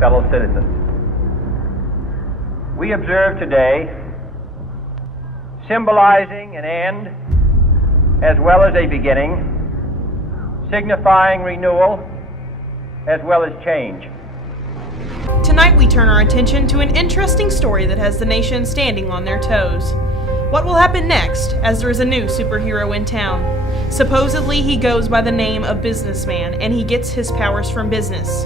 fellow citizens. We observe today, symbolizing an end as well as a beginning, signifying renewal as well as change. Tonight we turn our attention to an interesting story that has the nation standing on their toes. What will happen next, as there is a new superhero in town? Supposedly he goes by the name of Businessman, and he gets his powers from business.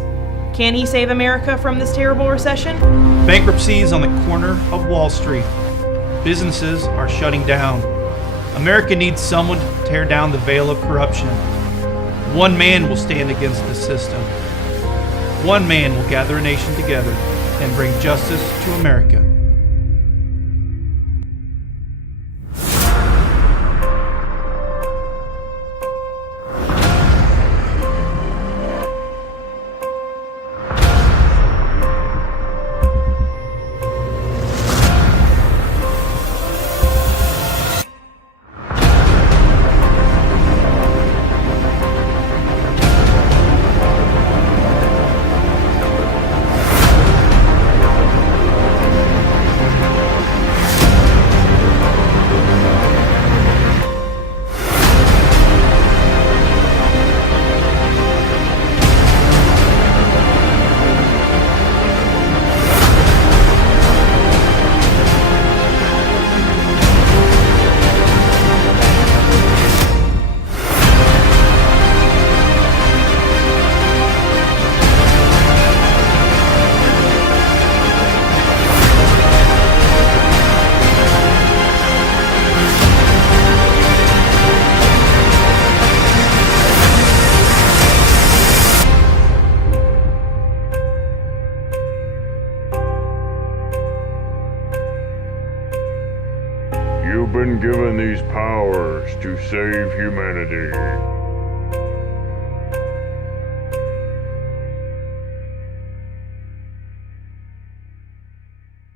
Can he save America from this terrible recession? Bankruptcy is on the corner of Wall Street. Businesses are shutting down. America needs someone to tear down the veil of corruption. One man will stand against the system. One man will gather a nation together and bring justice to America. You've been given these powers to save humanity.